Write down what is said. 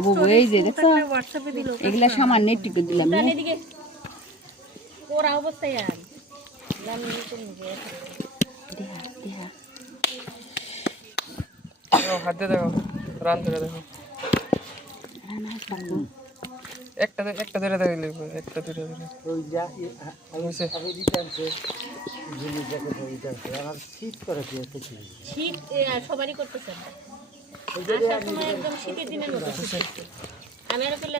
বুবু এই যে দেখছো এগুলা সামান্য একটু দিলাম ওরা অবস্থায় আর হাতে দেখো রান ধরে দেখো একটা একটা ধরে দেখলে একটা ধরে ধরে ওই যা আমি দিতে জিনিস দেখে আমার শীত করে কি একটা শীত সবারই করতেছে একদম শীতের দিনের মতো আমি